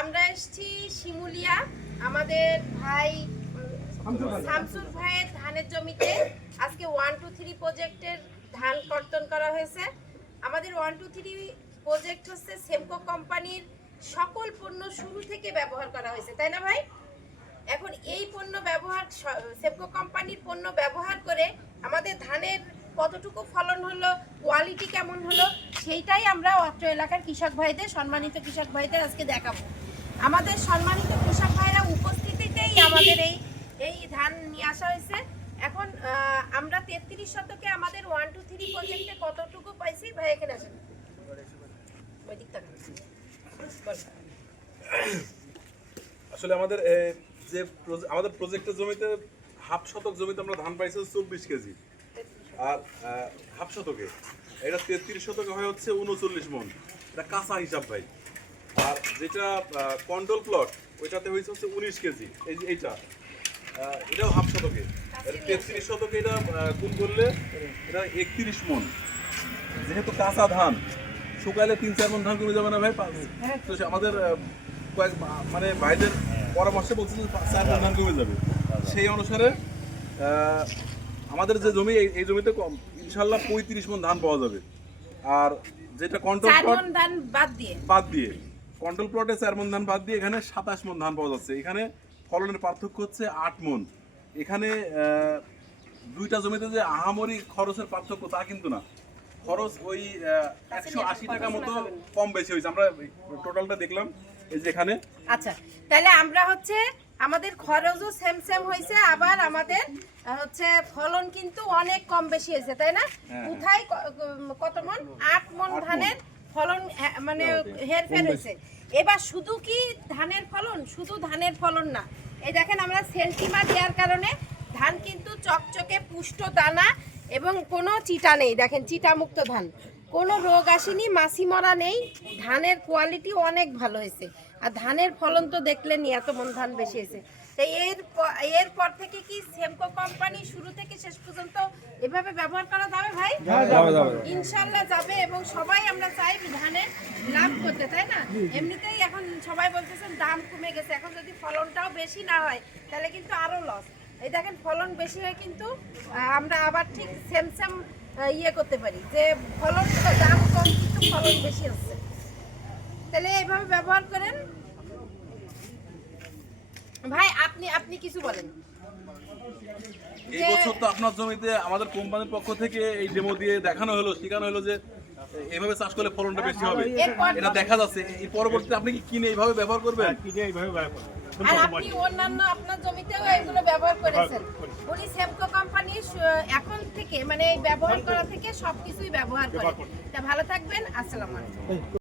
আমরা এসেছি শিমুলিয়া আমাদের ভাই শামসুল ভাইয়ের ধানের জমিতে আজকে 1-2-3 প্রজেক্টের ধান কর্তন করা হয়েছে। আমাদের 1-2-3 প্রজেক্ট হচ্ছে সেমকো কোম্পানির সকল পণ্য শুরু থেকে ব্যবহার করা হয়েছে, তাই না ভাই? এখন এই পণ্য ব্যবহার সেমকো কোম্পানির পণ্য ব্যবহার করে আমাদের ধানের কতটুকু ফলন হলো, কোয়ালিটি কেমন হলো, সেইটাই আমরা অত্র এলাকার কৃষক ভাইদের, সম্মানিত কৃষক ভাইদের আজকে দেখাবো। আমাদের সম্মানিত কৃষক ভাইরা উপস্থিতিতেই আমাদের এই ধান নিয়ে আসা হয়েছে। এখন আমরা 33 শতকে আমাদের 1-2-3 প্রজেক্টে কতটুকু পাইছি ভাই, এখানে আসেন। আসলে আমাদের যে আমাদের প্রজেক্টের জমিতে হাফ শতক জমিতে আমরা ধান পাইছি 24 কেজি, আর হাফ শতকে এটা 33 শতকে হয় হচ্ছে 39 মন। এটা কাঁচা হিসাব ভাই। আর যেটা কন্ট্রোল প্লট ওইটাতে হয়েছে হচ্ছে 19 কেজি। এই যে এটাও হাফ শতকে, 33 শতকে এটা গুণ করলে এটা 31 মন। যেহেতু কাঁচা ধান শুকাইলে 3-4 মন ধান কমে যাবে না ভাই? তো আমাদের কয়েক মানে ভাইদের পরামর্শে বলছে যে 4 মন ধান কমে যাবে। সেই অনুসারে আমাদের যে জমি এই জমিতে ইনশাল্লাহ 35 মন ধান পাওয়া যাবে। আর যেটা কন্ট্রোল প্লট বাদ দিয়ে কন্ট্রোল প্লটে 4 মন ধান বাদ দিয়ে এখানে 27 মন ধান পাওয়া যাচ্ছে। এখানে ফলনের পার্থক্য হচ্ছে 8 মন। এখানে দুইটা জমিতে যে আহামরি খরচের পার্থক্য তা কিন্তু না, খরচ ওই 180 টাকা মতো কম বেশি হয়েছে। আমরা টোটালটা দেখলাম এই যে এখানে। আচ্ছা, তাহলে আমরা হচ্ছে আমাদের খরচও সেম হয়েছে, আবার আমাদের হচ্ছে ফলন কিন্তু অনেক কম বেশি হয়েছে, তাই না? কোথায় কত মন? 8 মন ধানের ফলন মানে হেরফের হয়েছে। এবার শুধু কি ধানের ফলন? শুধু ধানের ফলন না, এই দেখেন আমরা সেলটিমা দেওয়ার কারণে ধান কিন্তু চকচকে পুষ্ট দানা এবং কোনো চিটা নেই। দেখেন চিটা মুক্ত ধান, কোনো রোগ আসেনি, মাছি মরা নেই। ধানের কোয়ালিটি অনেক ভালো হয়েছে। আর ধানের ফলন তো দেখলেনই, এত মন ধান বেশি হয়েছে। তাই এরপর থেকে কি সেমকো কোম্পানি শুরু থেকে শেষ পর্যন্ত এভাবে ব্যবহার করা যাবে ভাই? ইনশাল্লাহ যাবে, এবং সবাই আমরা চাই ধানের লাভ করতে, তাই না? এমনিতেই এখন সবাই বলতেছেন দাম কমে গেছে, এখন যদি ফলনটাও বেশি না হয় তাহলে কিন্তু আরো লস। এই দেখেন ফলন বেশি হয় কিন্তু আমরা আবার ঠিক সেম ইয়ে করতে পারি যে ফলন দাম কম কিন্তু ফলন বেশি হচ্ছে। তাহলে এইভাবে ব্যবহার করেন ভাই। আপনি কিছু বলেন। এই বছর তো আপনার জমিতে আমাদের কোম্পানির পক্ষ থেকে এই ডেমো দিয়ে দেখানো হলো, শেখানো হলো যে এইভাবে চাষ করলে ফলনটা বেশি হবে। এটা দেখা যাচ্ছে। এই পরবর্তীতে আপনি কি কিনে এইভাবে ব্যবহার করবেন? আর আপনি অন্যান্য আপনার জমিতেও এগুলো ব্যবহার করেছেন। উনি সেমকো কোম্পানি এখন থেকে মানে এই ব্যবহার করা থেকে সবকিছুই ব্যবহার করে। তা ভালো থাকবেন, আসসালামু আলাইকুম।